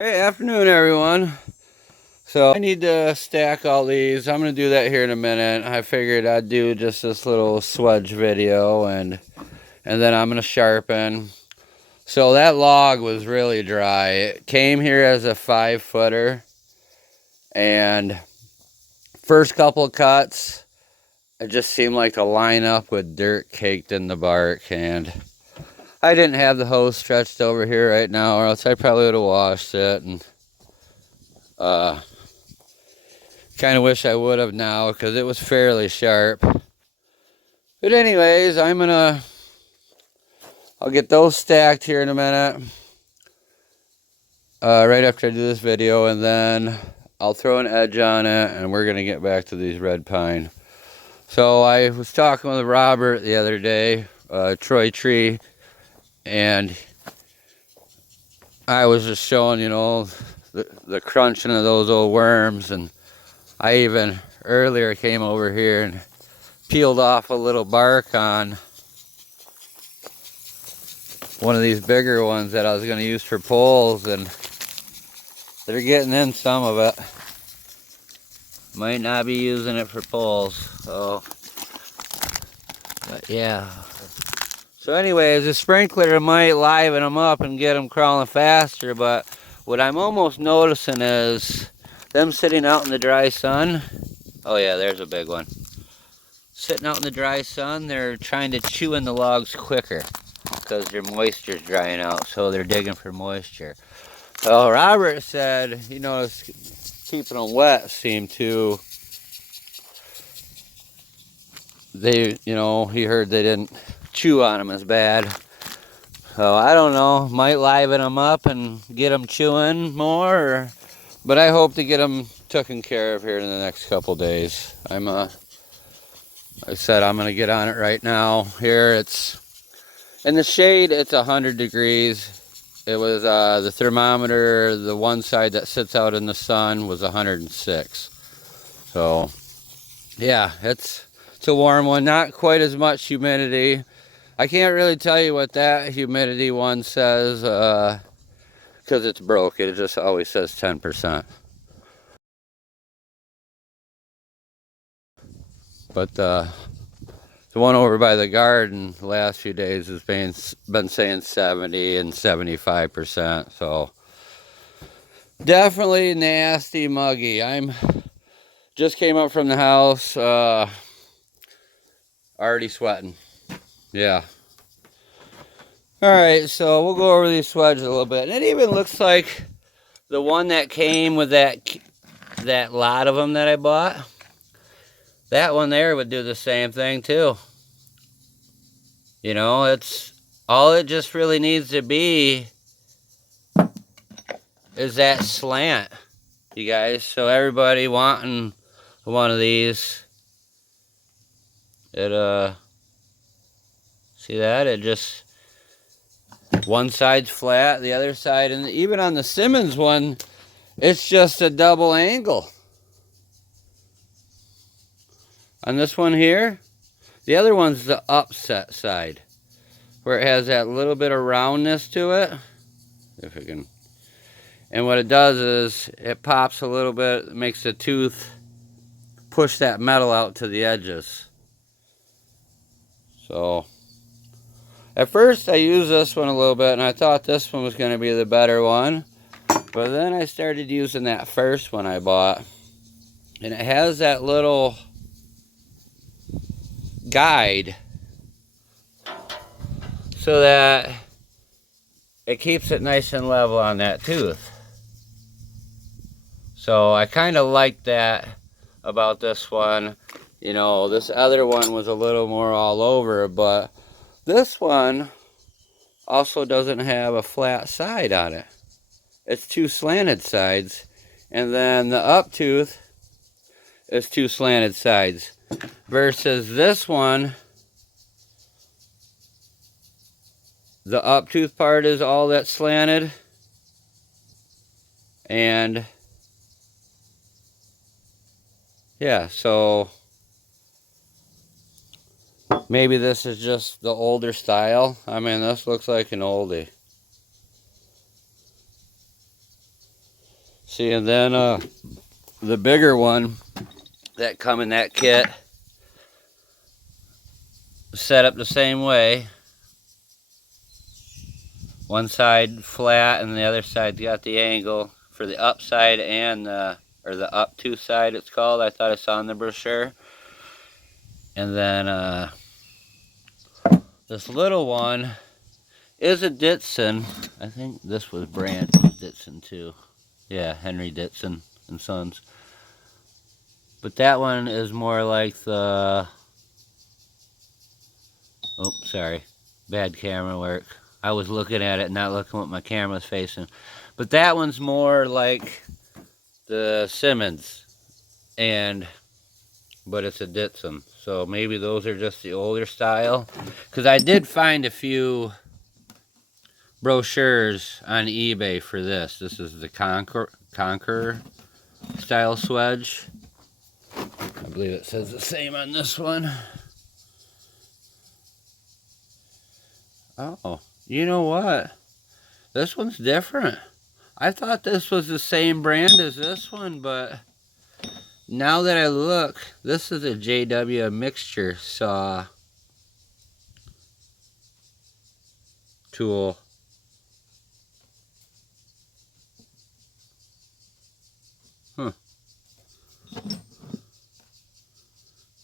Hey, afternoon everyone. So I need to stack all these. I'm gonna do that here in a minute. I figured I'd do just this little swedge video and then I'm gonna sharpen. So that log was really dry. It came here as a 5-footer, and first couple of cuts, it just seemed like to line up with dirt caked in the bark, and I didn't have the hose stretched over here right now, or else I probably would have washed it. And uh kind of wish I would have now because it was fairly sharp. But anyways, I'll get those stacked here in a minute. Right after I do this video, and then I'll throw an edge on it, and we're gonna get back to these red pine. So I was talking with Robert the other day, Troy Tree, and I was just showing, the crunching of those old worms, and I even earlier came over here and peeled off a little bark on one of these bigger ones that I was going to use for poles, and they're getting in some of it. Might not be using it for poles, so, but yeah. So anyways, the sprinkler might liven them up and get them crawling faster, but what I'm almost noticing is them sitting out in the dry sun. Oh yeah, there's a big one. Sitting out in the dry sun, they're trying to chew in the logs quicker because their moisture's drying out, so they're digging for moisture. So Robert said, keeping them wet seemed to, he heard they didn't chew on them as bad. So I don't know, might liven them up and get them chewing more, but I hope to get them taken care of here in the next couple days. I said I'm gonna get on it right now. Here it's in the shade, it's 100 degrees. It was the thermometer, the one side that sits out in the sun, was 106. So yeah, it's a warm one. Not quite as much humidity. I can't really tell you what that humidity one says because it's broke. It just always says 10%. But the one over by the garden the last few days has been saying 70 and 75%. So definitely nasty, muggy. I'm just came up from the house, already sweating. Yeah. All right, so we'll go over these swedges a little bit. And it even looks like the one that came with that lot of them that I bought, that one there would do the same thing too. It's all it just really needs to be is that slant, you guys. So everybody wanting one of these, see that? It just, one side's flat, the other side, and even on the Simmons one, it's just a double angle. On this one here, the other one's the upset side, where it has that little bit of roundness to it. If it can. And what it does is it pops a little bit, makes the tooth push that metal out to the edges. So at first I used this one a little bit, and I thought this one was going to be the better one. But then I started using that first one I bought, and it has that little guide so that it keeps it nice and level on that tooth. So I kind of like that about this one. This other one was a little more all over, but this one also doesn't have a flat side on it. It's two slanted sides, and then the up tooth is two slanted sides. Versus this one, the up tooth part is all that's slanted, and yeah, so maybe this is just the older style. I mean, this looks like an oldie. See, and then the bigger one that come in that kit, set up the same way. One side flat and the other side's got the angle for the up side and or the up to side it's called. I thought I saw in the brochure. And then this little one is a Ditson. I think this was brand Ditson too. Yeah, Henry Ditson and Sons. But that one is more like the... Oh, sorry. Bad camera work. I was looking at it, not looking what my camera's facing. But that one's more like the Simmons. But it's a Ditson. So maybe those are just the older style. Because I did find a few brochures on eBay for this. This is the Conqueror style Swedge. I believe it says the same on this one. Oh, you know what? This one's different. I thought this was the same brand as this one, but now that I look, this is a JW mixture saw tool. Huh.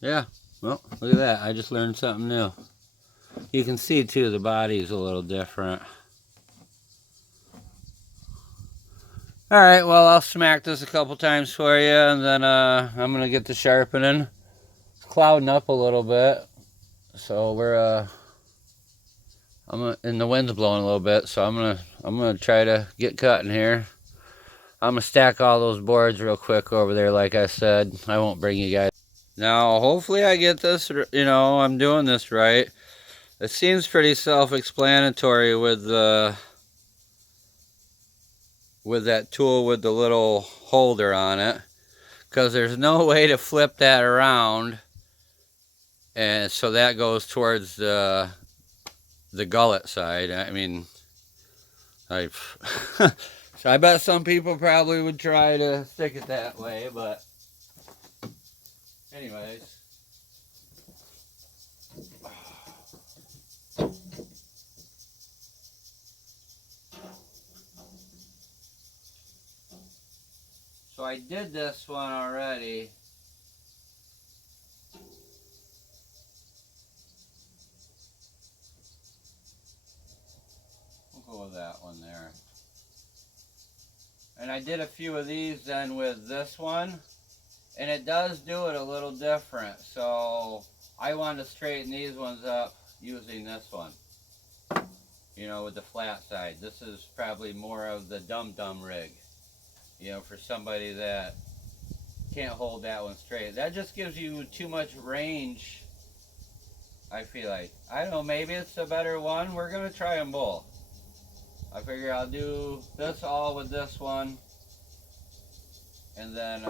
Yeah, well, look at that. I just learned something new. You can see too, the body's a little different. Alright, well, I'll smack this a couple times for you, and then I'm gonna get the sharpening. It's clouding up a little bit, so we're and the wind's blowing a little bit, so I'm gonna try to get cutting here. I'm gonna stack all those boards real quick over there, like I said. I won't bring you guys. Now, hopefully I get this, you know, I'm doing this right. It seems pretty self-explanatory with that tool with the little holder on it, because there's no way to flip that around, and so that goes towards the gullet side. I mean, so I bet some people probably would try to stick it that way, but anyways. So I did this one already. We'll go with that one there. And I did a few of these then with this one, and it does do it a little different. So I wanted to straighten these ones up using this one, you know, with the flat side. This is probably more of the dum-dum rig, you know, for somebody that can't hold that one straight. That just gives you too much range, I feel like. I don't know, maybe it's a better one. We're going to try them both. I figure I'll do this all with this one. And then,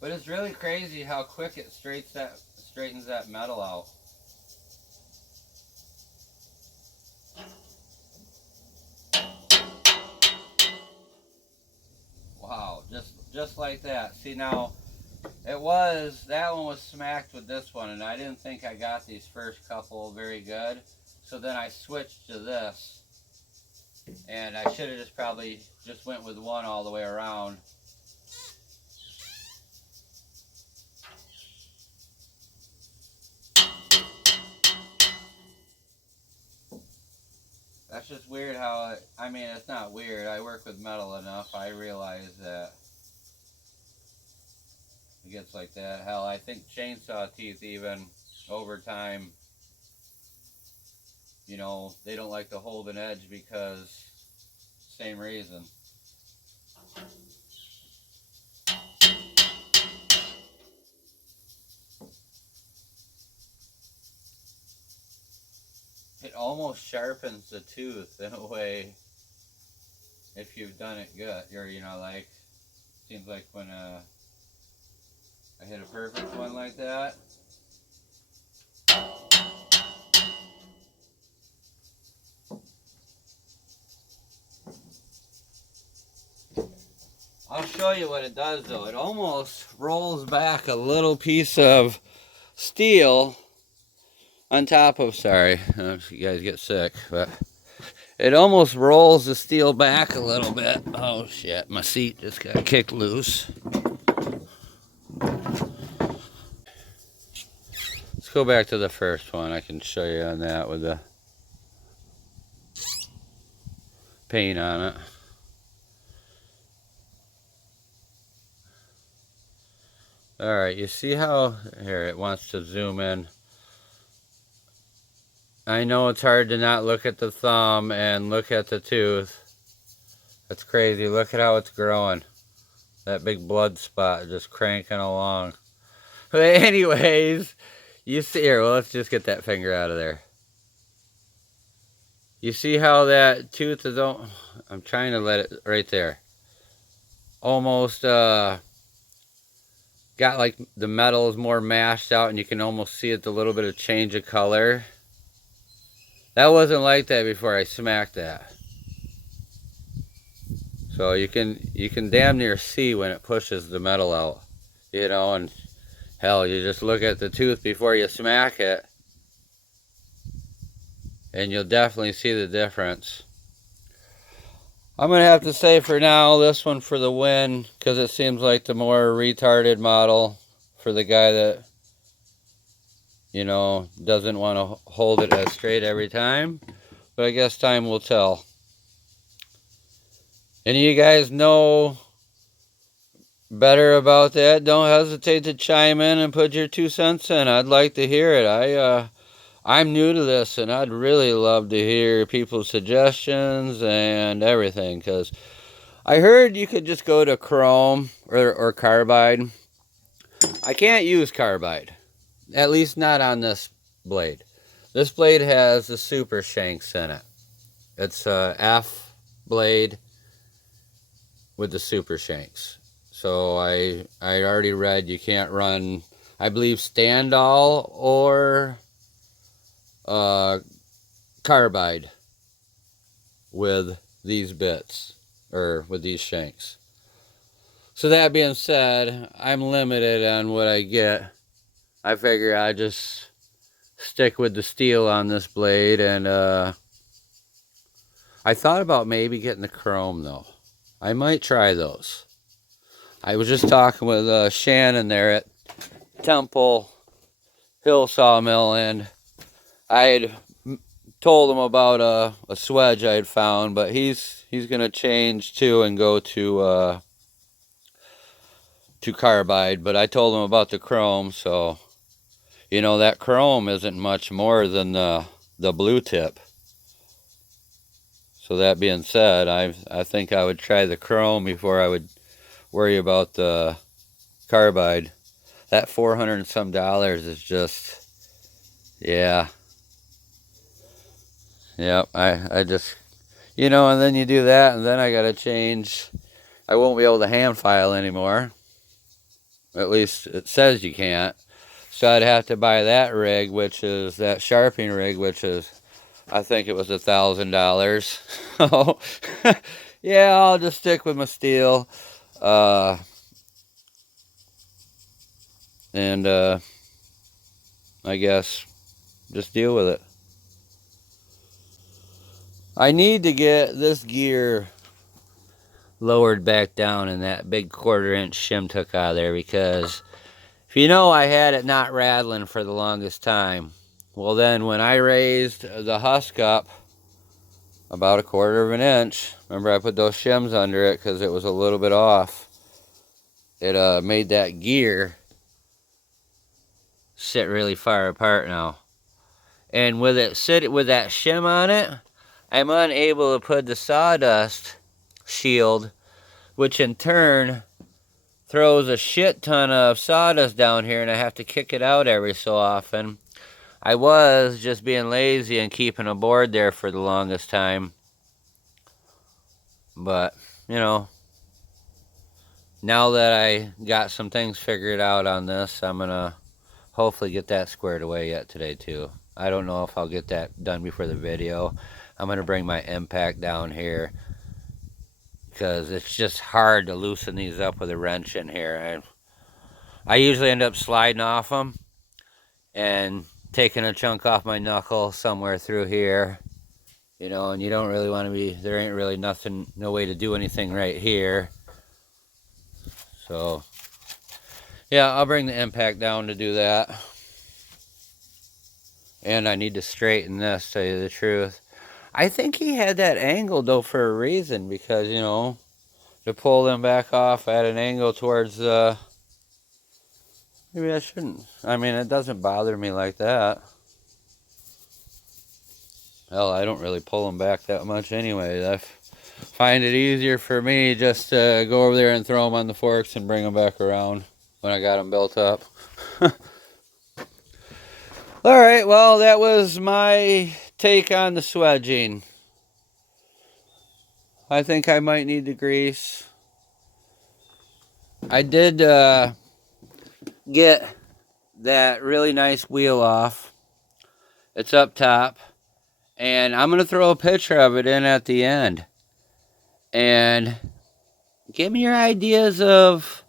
but it's really crazy how quick it straightens that metal out. Wow, just like that. See, now that one was smacked with this one, and I didn't think I got these first couple very good. So then I switched to this, and I should have probably just went with one all the way around. That's just weird how I mean, it's not weird. I work with metal enough. I realize that it gets like that. Hell, I think chainsaw teeth even over time, you know, they don't like to hold an edge because same reason. It almost sharpens the tooth in a way if you've done it good. Or, you know, like, seems like when I hit a perfect one like that. I'll show you what it does though. It almost rolls back a little piece of steel on top of, sorry, if you guys get sick, but it almost rolls the steel back a little bit. Oh shit, my seat just got kicked loose. Let's go back to the first one. I can show you on that with the paint on it. Alright, you see how, here, it wants to zoom in. I know it's hard to not look at the thumb and look at the tooth. That's crazy. Look at how it's growing. That big blood spot just cranking along. But anyways, you see here, well, let's just get that finger out of there. You see how that tooth is, I'm trying to let it, right there. Almost, got like the metal is more mashed out and you can almost see it, a little bit of change of color. That wasn't like that before I smacked that. So you can damn near see when it pushes the metal out, you know, and hell, you just look at the tooth before you smack it and you'll definitely see the difference. I'm going to have to say for now, this one for the win, because it seems like the more retarded model for the guy that, you know, doesn't want to hold it as straight every time. But I guess time will tell. Any of you guys know better about that? Don't hesitate to chime in and put your 2 cents in. I'd like to hear it. I'm new to this, and I'd really love to hear people's suggestions and everything, because I heard you could just go to chrome or carbide. I can't use carbide, at least not on this blade. This blade has the super shanks in it. It's a F blade with the super shanks. So I already read you can't run, I believe, Standall or carbide with these bits, or with these shanks. So that being said, I'm limited on what I get. I figure I just stick with the steel on this blade, and I thought about maybe getting the chrome though. I might try those. I was just talking with Shannon there at Temple Hill Sawmill, and I had told him about a swedge I had found, but he's gonna change too and go to carbide. But I told him about the chrome, so you know that chrome isn't much more than the blue tip. So that being said, I think I would try the chrome before I would worry about the carbide. That $400 and some is just, yeah. Yep, I just, you know, and then you do that, and then I gotta change. I won't be able to hand file anymore. At least it says you can't. So I'd have to buy that rig, which is that sharpening rig, which is, I think it was $1,000. So yeah, I'll just stick with my steel. And I guess just deal with it. I need to get this gear lowered back down and that big 1/4-inch shim took out of there, because if you know, I had it not rattling for the longest time. Well, then when I raised the husk up about 1/4 inch, remember I put those shims under it because it was a little bit off. It made that gear sit really far apart now. And with it sit with that shim on it, I'm unable to put the sawdust shield, which in turn throws a shit ton of sawdust down here, and I have to kick it out every so often. I was just being lazy and keeping a board there for the longest time. But, you know, now that I got some things figured out on this, I'm gonna hopefully get that squared away yet today too. I don't know if I'll get that done before the video. I'm gonna bring my impact down here, because it's just hard to loosen these up with a wrench in here. I usually end up sliding off them and taking a chunk off my knuckle somewhere through here, you know, and you don't really want to be, there ain't really nothing, no way to do anything right here. So yeah, I'll bring the impact down to do that. And I need to straighten this, to tell you the truth. I think he had that angle though for a reason, because, you know, to pull them back off at an angle towards the, maybe I shouldn't. I mean, it doesn't bother me like that. Hell, I don't really pull them back that much anyway. I find it easier for me just to go over there and throw them on the forks and bring them back around when I got them built up. Alright, well, that was my take on the swedging. I think I might need the grease. I did get that really nice wheel off. It's up top. And I'm going to throw a picture of it in at the end. And give me your ideas of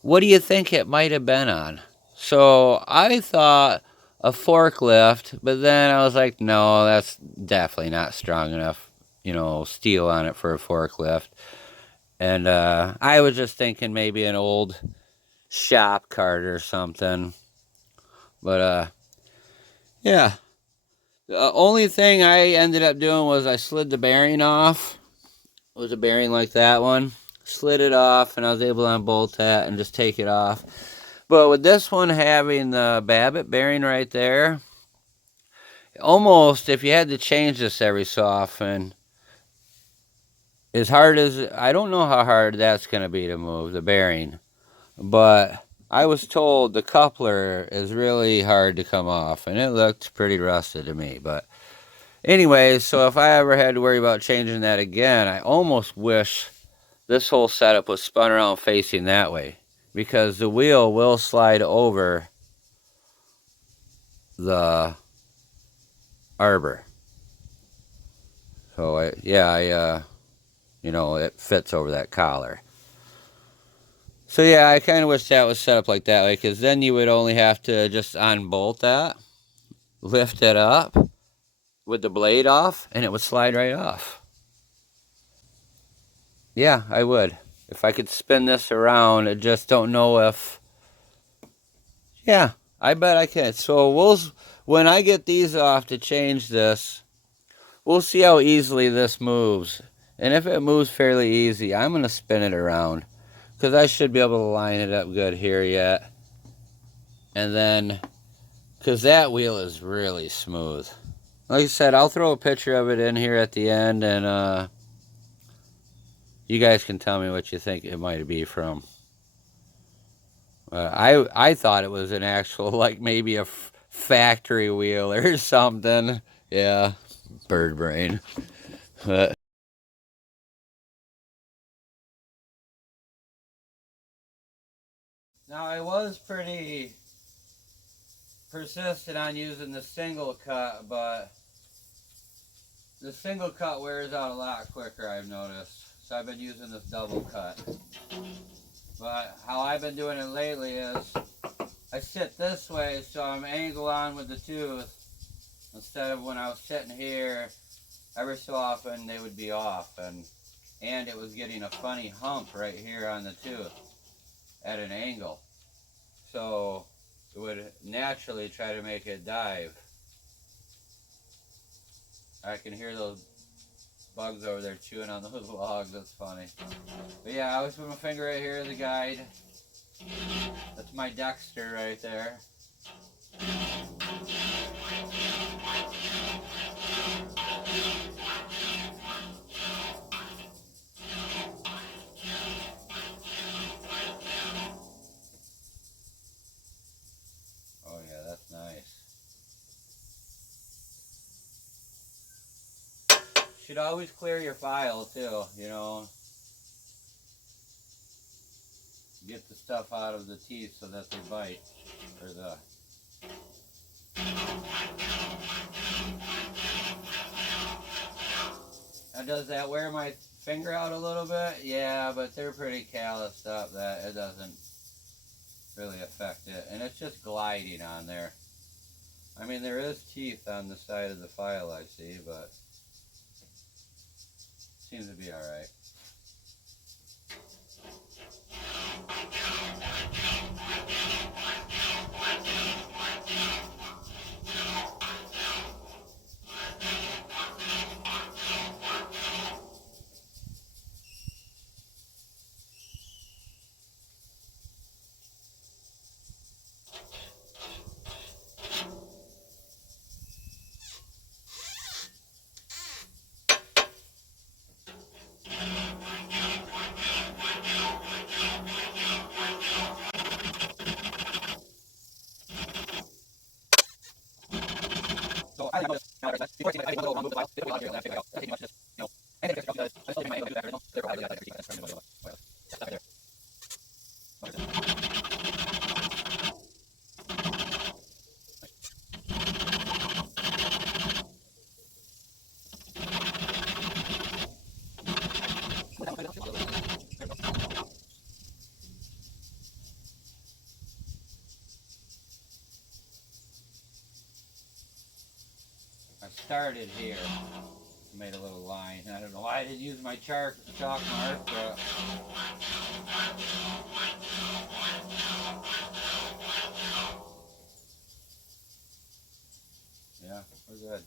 what do you think it might have been on. So I thought a forklift, but then I was like, no, that's definitely not strong enough, you know, steel on it for a forklift. And I was just thinking maybe an old shop cart or something. But yeah. The only thing I ended up doing was I slid the bearing off. It was a bearing like that one. Slid it off, and I was able to unbolt that and just take it off. But with this one having the Babbitt bearing right there, almost, if you had to change this every so often, as hard as, I don't know how hard that's going to be to move, the bearing. But I was told the coupler is really hard to come off, and it looked pretty rusted to me. But anyways, so if I ever had to worry about changing that again, I almost wish this whole setup was spun around facing that way, because the wheel will slide over the arbor. So you know, it fits over that collar. So yeah, I kind of wish that was set up like that way, because then you would only have to just unbolt that, lift it up with the blade off, and it would slide right off. Yeah, I would. If I could spin this around, I just don't know if... Yeah, I bet I can. So when I get these off to change this, we'll see how easily this moves. And if it moves fairly easy, I'm going to spin it around, because I should be able to line it up good here yet. And then, because that wheel is really smooth. Like I said, I'll throw a picture of it in here at the end, and you guys can tell me what you think it might be from. I thought it was an actual, like maybe a factory wheel or something. Yeah, bird brain. But now I was pretty persistent on using the single cut, but the single cut wears out a lot quicker, I've noticed. So I've been using this double cut. But how I've been doing it lately is I sit this way, so I'm angled on with the tooth, instead of when I was sitting here, every so often they would be off, and it was getting a funny hump right here on the tooth at an angle. So it would naturally try to make it dive. I can hear those bugs over there chewing on those logs. That's funny. But yeah, I always put my finger right here as a guide. That's my Dexter right there. Oh yeah, that's nice. Should always clear your file too, you know. Get the stuff out of the teeth so that they bite. Or the... Now does that wear my finger out a little bit? Yeah, but they're pretty calloused up that it doesn't really affect it. And it's just gliding on there. I mean, there is teeth on the side of the file I see, but seems to be alright. So I know this. Before I will move the file. They don't here. That's it. Pretty much just, you know, and it's because I still do my do that original. Therefore, I do that every that's trying to go. That's not there. I started here, made a little line. I don't know why I didn't use my chalk mark, but yeah, we're good.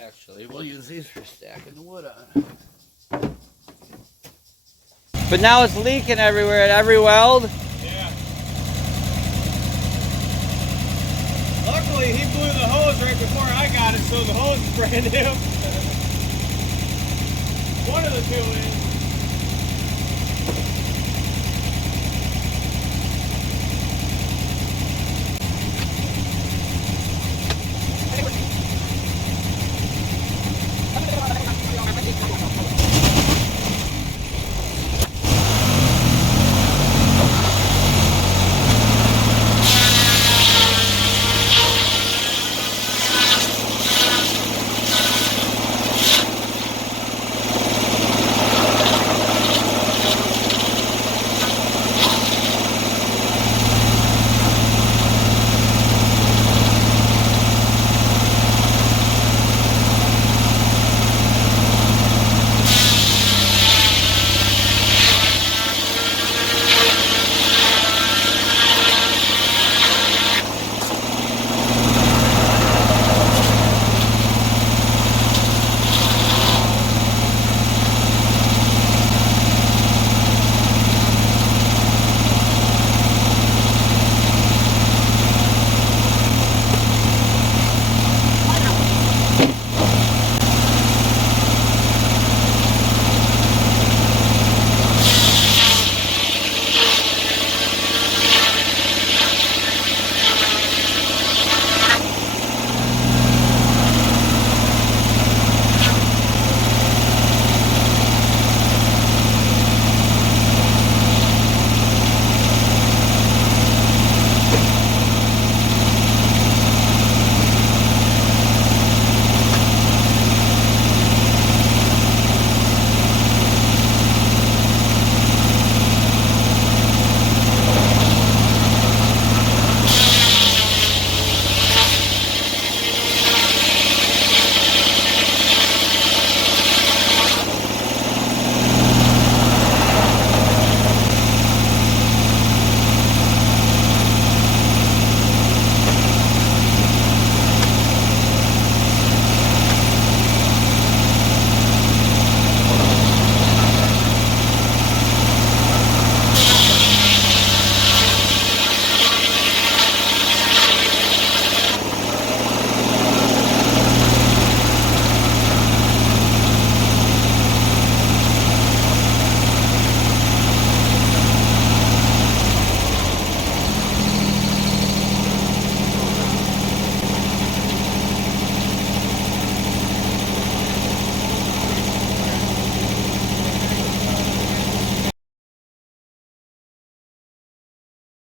Actually, we'll use these for stacking the wood on. But now it's leaking everywhere at every weld. Yeah. Luckily, he blew the hose right before I got it, so the hose is brand new. One of the two is.